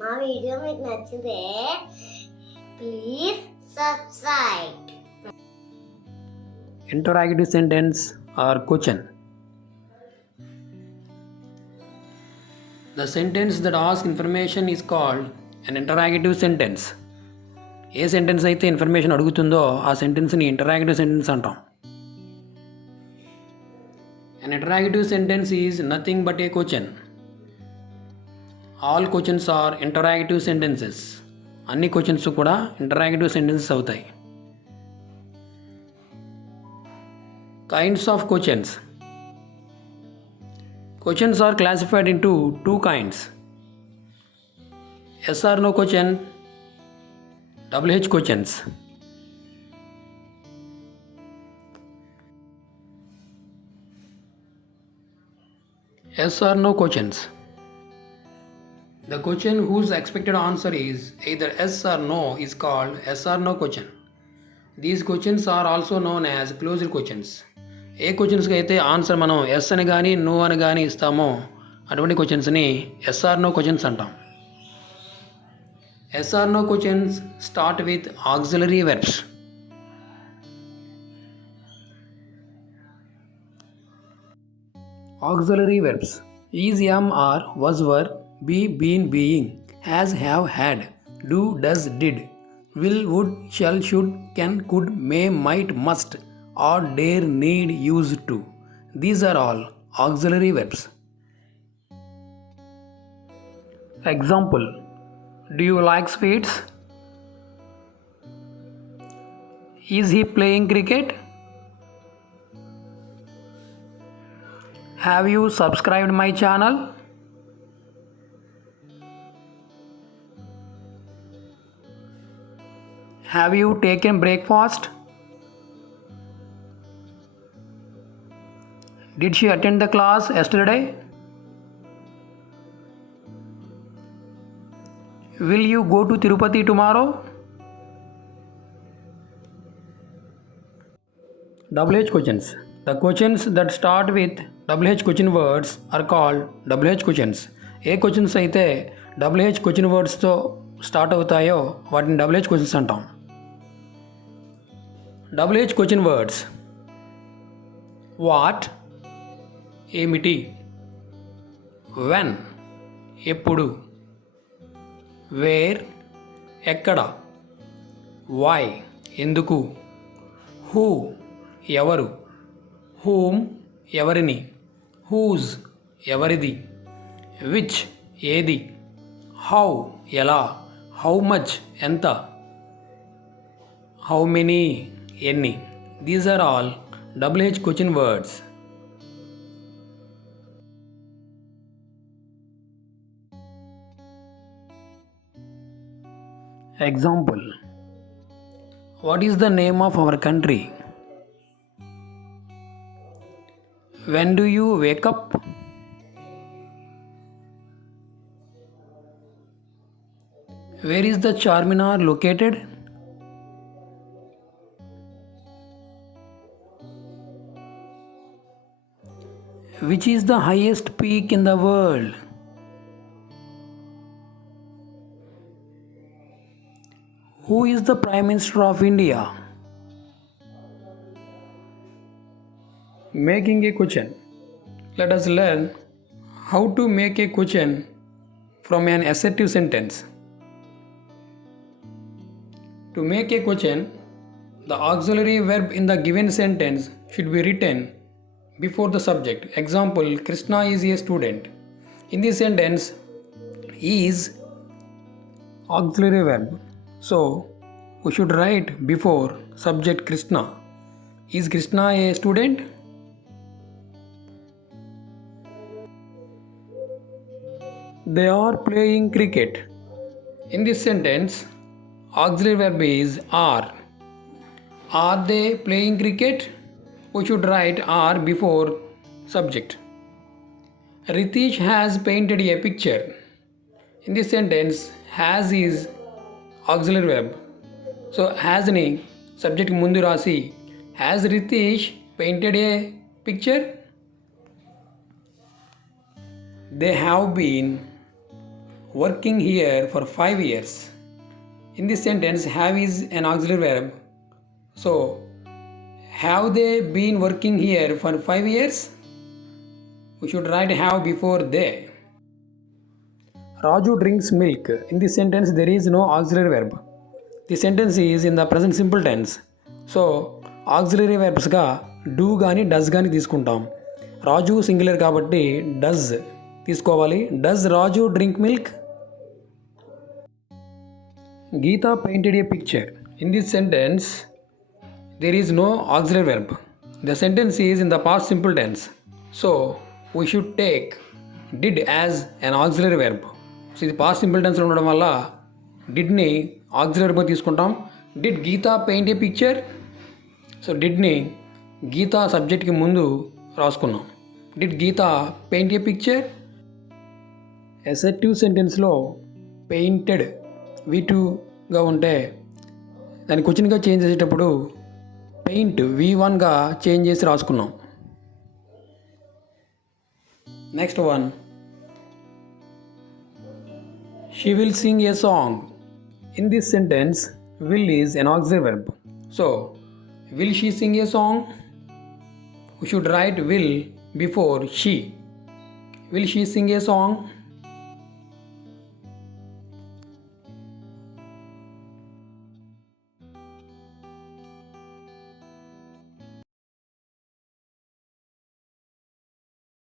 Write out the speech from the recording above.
మా వీడియో మీకు నచ్చితే please subscribe. Interrogative sentence or question. The sentence that asks information is called an interrogative sentence. A sentence అయితే information అడుగుతుందో ఆ సెంటెన్స్ని interrogative sentence అంటాం. An interrogative sentence is nothing but a question. All questions are interrogative sentences. అన్ని questions కూడా interrogative sentences అవుతాయి. Kinds of questions. Questions are classified into two kinds. Yes or no question, WH questions. Yes or no questions. The question whose expected answer is either yes or no is called yes or no question. These questions are also known as closed questions. ఏ క్వశ్చన్స్కి అయితే answer మనం yes అని కానీ no అని కానీ ఇస్తామో అటువంటి క్వశ్చన్స్ని ఎస్ ఆర్ నో క్వశ్చన్స్ అంటాం. Yes or no questions start with auxiliary verbs. Auxiliary verbs is, am, are, was, were, be, been, being, has, have, had, do, does, did, will, would, shall, should, can, could, may, might, must, or dare, need, used to. These are all auxiliary verbs. Example: do you like sweets? Is he playing cricket? Have you subscribed my channel? Have you taken breakfast? Did she attend the class yesterday? Will you go to Tirupati tomorrow? WH questions. The questions that start with WH question words are called WH questions. ఏ questions అయితే WH question వర్డ్స్తో start అవుతాయో వాటిని WH questions అంటాం. WH question words: what ఏమిటి, when ఎప్పుడు, where ఎక్కడ, why ఎందుకు, హూ ఎవరు, హూమ్ ఎవరిని, హూజ్ ఎవరిది, విచ్ ఏది, హౌ ఎలా, హౌ మచ్ ఎంత, హౌ మెనీ ఎన్ని. These are all WH question words. Example: what is the name of our country? When do you wake up? Where is the Charminar located? Which is the highest peak in the world? Who is the Prime Minister of India? Making a question. Let us learn how to make a question from an assertive sentence. To make a question, the auxiliary verb in the given sentence should be written before the subject. Example: Krishna is a student. In this sentence, is auxiliary verb. So, we should write before subject Krishna. Is Krishna a student? They are playing cricket. In this sentence, auxiliary verb is are. Are they playing cricket? We should write are before subject. Ritesh has painted a picture. In this sentence, has is auxiliary verb. So, has ni subject mundu rasi. Has Ritesh painted a picture? They have been working here for 5 years. In this sentence, have is an auxiliary verb. So, have they been working here for 5 years? We should write have before they. Raju drinks milk. In this sentence, there is no auxiliary verb. The sentence is in the present simple tense. So, auxiliary verbs గా do కానీ does కానీ తీసుకుంటాం. రాజు singular కాబట్టి does తీసుకోవాలి. Does Raju drink milk? Geeta painted a picture. In this sentence, there is no auxiliary verb. The sentence is in the past simple tense. So, we should take did as an auxiliary verb. So ఇది past simple టెన్స్లో ఉండడం వల్ల డిడ్ని auxiliary వర్బ్గా తీసుకుంటాం. Did Geetha paint a picture? So డిడ్ని గీత సబ్జెక్ట్కి ముందు రాసుకున్నాం. Did Geetha paint a picture? Assertive సెంటెన్స్లో పెయింటెడ్ V2గా ఉంటే దాన్ని క్వశ్చన్గా చేంజ్ చేసేటప్పుడు పెయింట్ V1గా చేంజ్ చేసి రాసుకున్నాం. Next one, she will sing a song. In this sentence, will is an auxiliary verb. So, will she sing a song? We should write will before she. Will she sing a song?